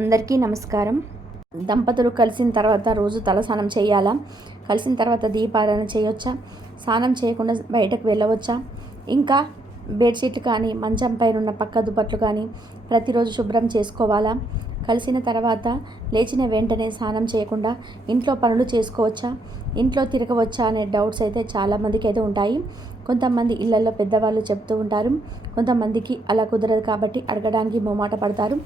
అందరికీ నమస్కారం. దంపతులు కలిసిన తర్వాత రోజు తలస్నానం చేయాలా? కలిసిన తర్వాత దీపారాధన చేయొచ్చా? స్నానం చేయకుండా బయటకు వెళ్ళవచ్చా? ఇంకా బెడ్షీట్లు కానీ మంచం పైన ఉన్న పక్క దుప్పట్లు కానీ ప్రతిరోజు శుభ్రం చేసుకోవాలా? కలిసిన తర్వాత లేచిన వెంటనే స్నానం చేయకుండా ఇంట్లో పనులు చేసుకోవచ్చా? ఇంట్లో తిరగవచ్చా అనే డౌట్స్ అయితే చాలామందికి అయితే ఉంటాయి. కొంతమంది ఇళ్ళలో పెద్దవాళ్ళు చెప్తూ ఉంటారు. కొంతమందికి అలా కుదరదు కాబట్టి అడగడానికి మొమాట పడతారు.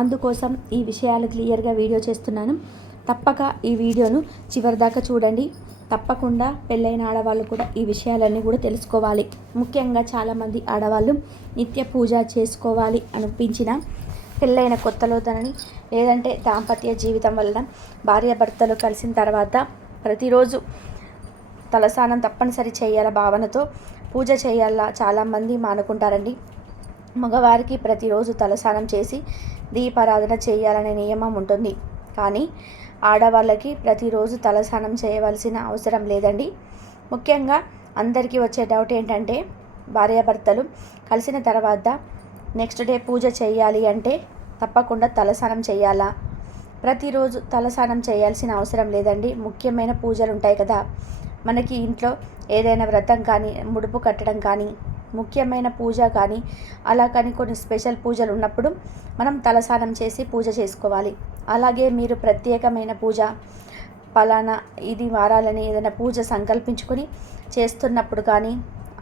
అందుకోసం ఈ విషయాలు క్లియర్గా వీడియో చేస్తున్నాను. తప్పక ఈ వీడియోను చివరిదాకా చూడండి. తప్పకుండా పెళ్ళైన ఆడవాళ్ళు కూడా ఈ విషయాలన్నీ కూడా తెలుసుకోవాలి. ముఖ్యంగా చాలామంది ఆడవాళ్ళు నిత్య పూజ చేసుకోవాలి అనిపించిన పెళ్ళైన కొత్తలో తనని లేదంటే దాంపత్య జీవితం వలన భార్యాభర్తలు కలిసిన తర్వాత ప్రతిరోజు తలస్నానం తప్పనిసరి చేయాల భావనతో పూజ చేయాలా చాలామంది మానుకుంటారండి. మగవారికి ప్రతిరోజు తలస్నానం చేసి దీపారాధన చేయాలనే నియమం ఉంటుంది. కానీ ఆడవాళ్ళకి ప్రతిరోజు తలస్నానం చేయవలసిన అవసరం లేదండి. ముఖ్యంగా అందరికీ వచ్చే డౌట్ ఏంటంటే భార్యాభర్తలు కలిసిన తర్వాత నెక్స్ట్ డే పూజ చేయాలి అంటే తప్పకుండా తలస్నానం చేయాలా? ప్రతిరోజు తలస్నానం చేయాల్సిన అవసరం లేదండి. ముఖ్యమైన పూజలు ఉంటాయి కదా. మనకి ఇంట్లో ఏదైనా వ్రతం కానీ ముడుపు కట్టడం కానీ ముఖ్యమైన పూజ కానీ అలా కానీ కొన్ని స్పెషల్ పూజలు ఉన్నప్పుడు మనం తలస్నానం చేసి పూజ చేసుకోవాలి. అలాగే మీరు ప్రత్యేకమైన పూజ పలానా ఇది వారాలని ఏదైనా పూజ సంకల్పించుకొని చేస్తున్నప్పుడు కానీ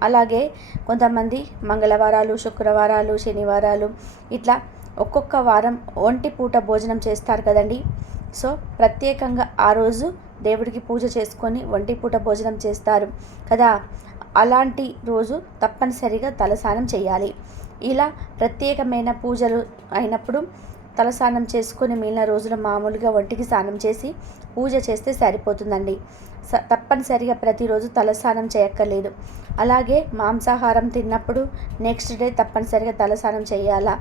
అలాగే కొంతమంది మంగళవారాలు శుక్రవారాలు శనివారాలు ఇట్లా ఒక్కొక్క వారం ఒంటి పూట భోజనం చేస్తారు కదండి. సో ప్రత్యేకంగా ఆ రోజు దేవుడికి పూజ చేసుకొని ఒంటి పూట భోజనం చేస్తారు కదా. అలాంటి రోజు తప్పనిసరిగా తలస్నానం చేయాలి. ఇలా ప్రత్యేకమైన పూజలు అయినప్పుడు తలస్నానం చేసుకుని మిగిలిన రోజులు మామూలుగా ఒంటికి స్నానం చేసి పూజ చేస్తే సరిపోతుందండి. స తప్పనిసరిగా ప్రతిరోజు తలస్నానం చేయక్కర్లేదు. అలాగే మాంసాహారం తిన్నప్పుడు నెక్స్ట్ డే తప్పనిసరిగా తలస్నానం చేయాలా?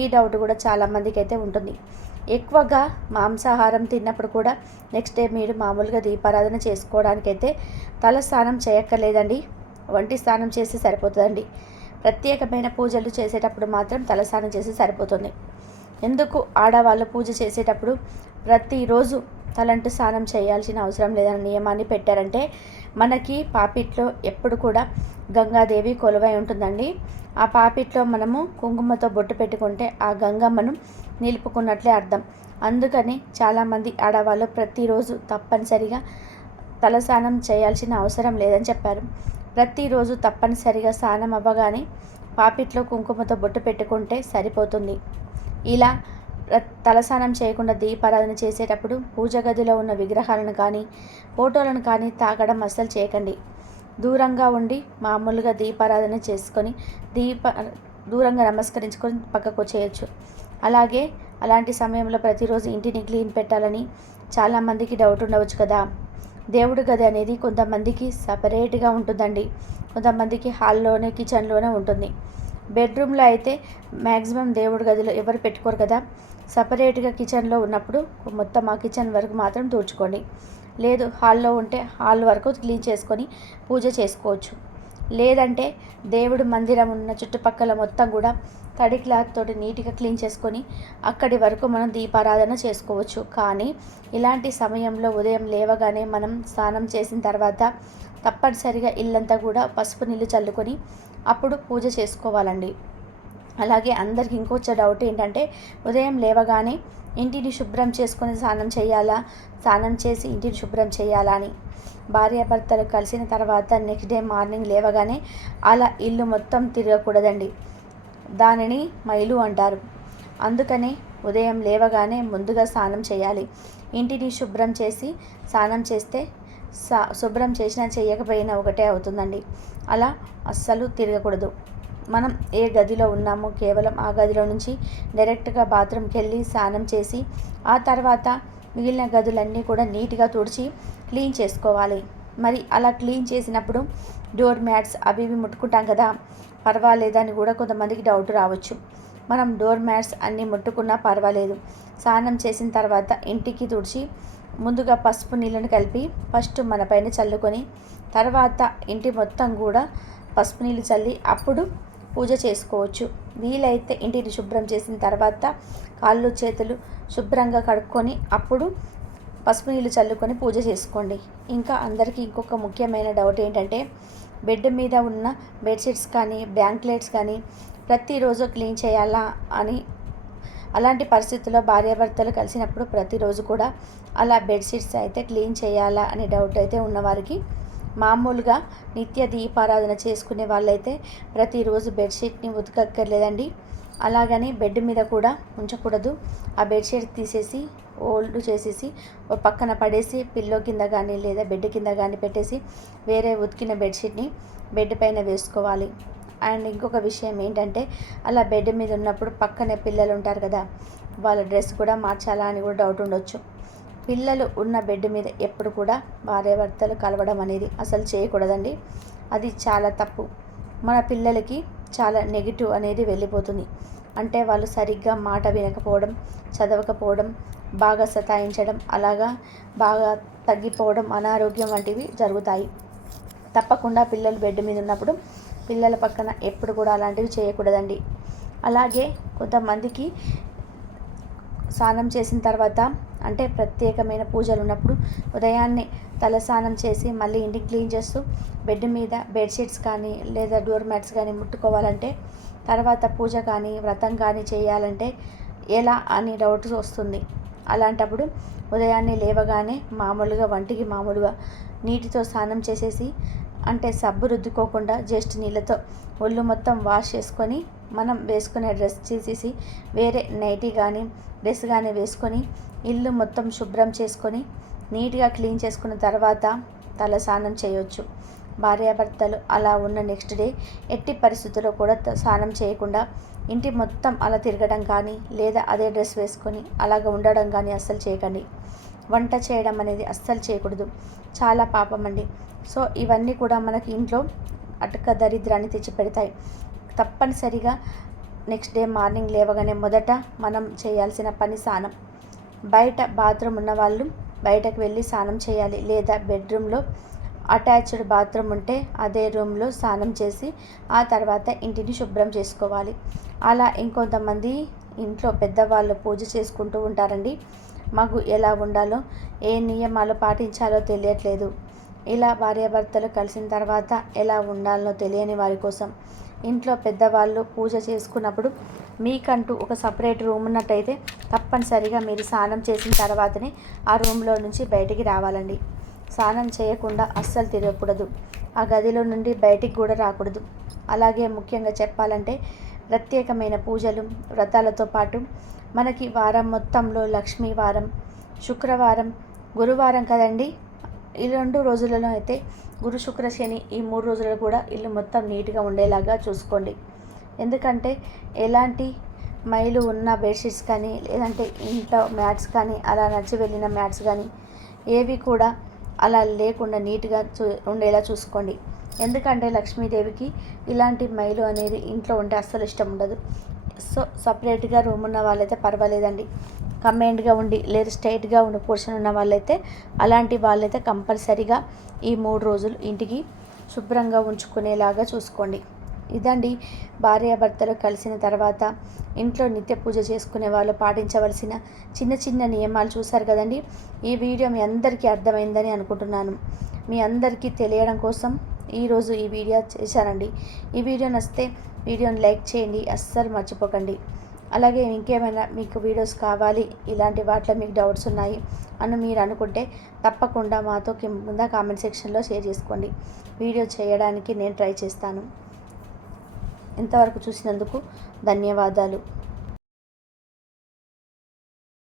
ఈ డౌట్ కూడా చాలామందికి అయితే ఉంటుంది. ఎక్కువగా మాంసాహారం తిన్నప్పుడు కూడా నెక్స్ట్ డే మీరు మామూలుగా దీపారాధన చేసుకోవడానికైతే తలస్నానం చేయక్కర్లేదండి. వంటి స్నానం చేసి సరిపోతుందండి. ప్రత్యేకమైన పూజలు చేసేటప్పుడు మాత్రం తలస్నానం చేసి సరిపోతుంది. ఎందుకు ఆడవాళ్ళు పూజ చేసేటప్పుడు ప్రతిరోజు తలంటు స్నానం చేయాల్సిన అవసరం లేదన్న నియమాన్ని పెట్టారంటే మనకి పాపిట్లో ఎప్పుడు కూడా గంగాదేవి కొలువై ఉంటుందండి. ఆ పాపిట్లో మనము కుంకుమతో బొట్టు పెట్టుకుంటే ఆ గంగమ్మను నిలుపుకున్నట్లే అర్థం. అందుకని చాలామంది ఆడవాళ్ళు ప్రతిరోజు తప్పనిసరిగా తలస్నానం చేయాల్సిన అవసరం లేదని చెప్పారు. ప్రతిరోజు తప్పనిసరిగా స్నానం అవ్వగానే పాపిట్లో కుంకుమతో బొట్టు పెట్టుకుంటే సరిపోతుంది. ఇలా తలస్నానం చేయకుండా దీపారాధన చేసేటప్పుడు పూజ గదిలో ఉన్న విగ్రహాలను కానీ ఫోటోలను కానీ తాగడం అస్సలు చేయకండి. దూరంగా ఉండి మామూలుగా దీపారాధన చేసుకొని దీప దూరంగా నమస్కరించుకొని పక్కకు చేయొచ్చు అలాగే అలాంటి సమయంలో ప్రతిరోజు ఇంటిని క్లీన్ పెట్టాలని చాలామందికి డౌట్ ఉండవచ్చు కదా. దేవుడి గది అనేది కొంతమందికి సపరేట్గా ఉంటుందండి. కొంతమందికి హాల్లోనే కిచెన్లోనే ఉంటుంది. బెడ్రూమ్లో అయితే మ్యాక్సిమం దేవుడి గదిలో ఎవరు పెట్టుకోరు కదా. సపరేట్గా కిచెన్లో ఉన్నప్పుడు మొత్తం ఆ కిచెన్ వరకు మాత్రం తూర్చుకోండి లేదు హాల్లో ఉంటే హాల్ వరకు క్లీన్ చేసుకొని పూజ చేసుకోవచ్చు. లేదంటే దేవుడు మందిరం ఉన్న చుట్టుపక్కల మొత్తం కూడా తడి క్లాత్ తోటి నీట్గా క్లీన్ చేసుకొని అక్కడి వరకు మనం దీపారాధన చేసుకోవచ్చు. కానీ ఇలాంటి సమయంలో ఉదయం లేవగానే మనం స్నానం చేసిన తర్వాత తప్పనిసరిగా ఇల్లంతా కూడా పసుపు నీళ్ళు చల్లుకొని అప్పుడు పూజ చేసుకోవాలండి. అలాగే అందరికి ఇంకొచ్చే డౌట్ ఏంటంటే ఉదయం లేవగానే ఇంటిని శుభ్రం చేసుకొని స్నానం చేయాలా? స్నానం చేసి ఇంటిని శుభ్రం చేయాలా అని. భార్యాభర్తలు కలిసిన తర్వాత నెక్స్ట్ డే మార్నింగ్ లేవగానే అలా ఇల్లు మొత్తం తిరగకూడదండి. దానిని మైలు అంటారు. అందుకనే ఉదయం లేవగానే ముందుగా స్నానం చేయాలి. ఇంటిని శుభ్రం చేసి స్నానం చేస్తే సా శుభ్రం చేసినా చేయకపోయినా ఒకటే అవుతుందండి. అలా అస్సలు తిరగకూడదు. మనం ఏ గదిలో ఉన్నామో కేవలం ఆ గదిలో నుంచి డైరెక్ట్గా బాత్రూమ్కి వెళ్ళి స్నానం చేసి ఆ తర్వాత మిగిలిన గదులన్నీ కూడా నీట్గా తుడిచి క్లీన్ చేసుకోవాలి. మరి అలా క్లీన్ చేసినప్పుడు డోర్ మ్యాట్స్ అవి ఇవి ముట్టుకుంటాం కదా పర్వాలేదని కూడా కొంతమందికి డౌట్ రావచ్చు. మనం డోర్ మ్యాట్స్ అన్నీ ముట్టుకున్నా పర్వాలేదు. స్నానం చేసిన తర్వాత ఇంటికి తుడిచి ముందుగా పసుపు నీళ్ళను కలిపి ఫస్ట్ మన పైన చల్లుకొని తర్వాత ఇంటి మొత్తం కూడా పసుపు నీళ్ళు చల్లి అప్పుడు పూజ చేసుకోవచ్చు. వీలైతే ఇంటిని శుభ్రం చేసిన తర్వాత కాళ్ళు చేతులు శుభ్రంగా కడుక్కొని అప్పుడు పసుపు నీళ్ళు చల్లుకొని పూజ చేసుకోండి. ఇంకా అందరికీ ఇంకొక ముఖ్యమైన డౌట్ ఏంటంటే బెడ్ మీద ఉన్న బెడ్షీట్స్ కానీ బ్యాంక్లెట్స్ కానీ ప్రతిరోజు క్లీన్ చేయాలా అని? అలాంటి పరిస్థితుల్లో భార్యాభర్తలు కలిసినప్పుడు ప్రతిరోజు కూడా అలా బెడ్షీట్స్ అయితే క్లీన్ చేయాలా అనే డౌట్ అయితే ఉన్నవారికి మామూలుగా నిత్య దీపారాధన చేసుకునే వాళ్ళైతే ప్రతిరోజు బెడ్షీట్ని ఉతకక్కర్లేదండి. అలాగని బెడ్ మీద కూడా ఉంచకూడదు. ఆ బెడ్షీట్ తీసేసి ఓల్డ్ చేసేసి ఓ పక్కన పడేసి పిల్లో కింద కానీ లేదా బెడ్ కింద కానీ పెట్టేసి వేరే ఉతికిన బెడ్షీట్ని బెడ్ పైన వేసుకోవాలి. అండ్ ఇంకొక విషయం ఏంటంటే అలా బెడ్ మీద ఉన్నప్పుడు పక్కనే పిల్లలు ఉంటారు కదా వాళ్ళ డ్రెస్ కూడా మార్చాలా అని కూడా డౌట్ ఉండొచ్చు. పిల్లలు ఉన్న బెడ్ మీద ఎప్పుడు కూడా భార్యాభర్తలు కలవడం అనేది అసలు చేయకూడదండి. అది చాలా తప్పు. మన పిల్లలకి చాలా నెగిటివ్ అనేది వెళ్ళిపోతుంది. అంటే వాళ్ళు సరిగ్గా మాట వినకపోవడం చదవకపోవడం బాగా సతాయించడం అలాగా బాగా తగ్గిపోవడం అనారోగ్యం వంటివి జరుగుతాయి. తప్పకుండా పిల్లలు బెడ్ మీద ఉన్నప్పుడు పిల్లల పక్కన ఎప్పుడు కూడా అలాంటివి చేయకూడదండి. అలాగే కొంతమందికి స్నానం చేసిన తర్వాత అంటే ప్రత్యేకమైన పూజలు ఉన్నప్పుడు ఉదయాన్నే తలస్నానం చేసి మళ్ళీ ఇంటికి క్లీన్ చేస్తూ బెడ్ మీద బెడ్షీట్స్ కానీ లేదా డోర్ మ్యాట్స్ కానీ ముట్టుకోవాలంటే తర్వాత పూజ కానీ వ్రతం కానీ చేయాలంటే ఎలా అని డౌట్స్ వస్తుంది. అలాంటప్పుడు ఉదయాన్నే లేవగానే మామూలుగా వంటికి మామూలుగా నీటితో స్నానం చేసేసి అంటే సబ్బు రుద్దుకోకుండా జస్ట్ నీళ్ళతో ఒళ్ళు మొత్తం వాష్ చేసుకొని మనం వేసుకునే డ్రెస్ తీసేసి వేరే నైటీ కానీ డ్రెస్ కానీ వేసుకొని ఇల్లు మొత్తం శుభ్రం చేసుకొని నీట్గా క్లీన్ చేసుకున్న తర్వాత తల స్నానం చేయొచ్చు. భార్యాభర్తలు అలా ఉన్న నెక్స్ట్ డే ఎట్టి పరిస్థితుల్లో కూడా స్నానం చేయకుండా ఇంటి మొత్తం అలా తిరగడం కానీ లేదా అదే డ్రెస్ వేసుకొని అలాగ ఉండడం కానీ అస్సలు చేయకండి. వంట చేయడం అనేది అస్సలు చేయకూడదు. చాలా పాపం అండి. సో ఇవన్నీ కూడా మనకి ఇంట్లో అటక దరిద్రాన్ని తెచ్చిపెడతాయి. తప్పనిసరిగా నెక్స్ట్ డే మార్నింగ్ లేవగానే మొదట మనం చేయాల్సిన పని స్నానం. బయట బాత్రూమ్ ఉన్న వాళ్ళు బయటకు వెళ్ళి స్నానం చేయాలి. లేదా బెడ్రూమ్లో అటాచ్డ్ బాత్రూమ్ ఉంటే అదే రూమ్లో స్నానం చేసి ఆ తర్వాత ఇంటిని శుభ్రం చేసుకోవాలి. అలా ఇంకొంతమంది ఇంట్లో పెద్దవాళ్ళు పూజ చేసుకుంటూ ఉంటారండి. మాకు ఎలా ఉండాలో ఏ నియమాలు పాటించాలో తెలియట్లేదు. ఇలా భార్యాభర్తలు కలిసిన తర్వాత ఎలా ఉండాలో తెలియని వారి కోసం ఇంట్లో పెద్దవాళ్ళు పూజ చేసుకున్నప్పుడు మీకంటూ ఒక సపరేట్ రూమ్ ఉన్నట్టయితే తప్పనిసరిగా మీరు స్నానం చేసిన తర్వాతనే ఆ రూమ్లో నుంచి బయటికి రావాలండి. స్నానం చేయకుండా అస్సలు తిరగకూడదు. ఆ గదిలో నుండి బయటికి కూడా రాకూడదు. అలాగే ముఖ్యంగా చెప్పాలంటే ప్రత్యేకమైన పూజలు వ్రతాలతో పాటు మనకి వారం మొత్తంలో లక్ష్మీ వారం శుక్రవారం గురువారం కదండి. ఈ రెండు రోజులలో అయితే గురు శుక్ర శని ఈ మూడు రోజులు కూడా ఇల్లు మొత్తం నీట్గా ఉండేలాగా చూసుకోండి. ఎందుకంటే ఎలాంటి మైలు ఉన్న బెడ్షీట్స్ కానీ లేదంటే ఇంట్లో మ్యాట్స్ కానీ అలా నడిచి వెళ్ళిన మ్యాట్స్ కానీ ఏవి కూడా అలా లేకుండా నీట్గా చూ ఉండేలా చూసుకోండి. ఎందుకంటే లక్ష్మీదేవికి ఇలాంటి మైలు అనేది ఇంట్లో ఉంటే అస్సలు ఇష్టం ఉండదు. సో సపరేట్గా రూమ్ ఉన్న వాళ్ళైతే పర్వాలేదండి. కమెంట్గా ఉండి లేదు స్ట్రైట్గా ఉండి పోర్షన్ ఉన్న వాళ్ళైతే అలాంటి వాళ్ళైతే కంపల్సరీగా ఈ మూడు రోజులు ఇంటికి శుభ్రంగా ఉంచుకునేలాగా చూసుకోండి. ఇదండి భార్యాభర్తలు కలిసిన తర్వాత ఇంట్లో నిత్య పూజ చేసుకునే వాళ్ళు పాటించవలసిన చిన్న చిన్న నియమాలు చూశారు కదండి. ఈ వీడియో మీ అందరికీ అర్థమైందని అనుకుంటున్నాను. మీ అందరికీ తెలియడం కోసం ఈరోజు ఈ వీడియో చేశానండి. ఈ వీడియో నచ్చితే వీడియోని లైక్ చేయండి అస్సలు మర్చిపోకండి. అలాగే ఇంకేమైనా మీకు వీడియోస్ కావాలి ఇలాంటి వాటిలో మీకు డౌట్స్ ఉన్నాయి అని మీరు అనుకుంటే తప్పకుండా మాతో కింద కామెంట్ సెక్షన్లో షేర్ చేసుకోండి. వీడియో చేయడానికి నేను ట్రై చేస్తాను. ఇంతవరకు చూసినందుకు ధన్యవాదాలు.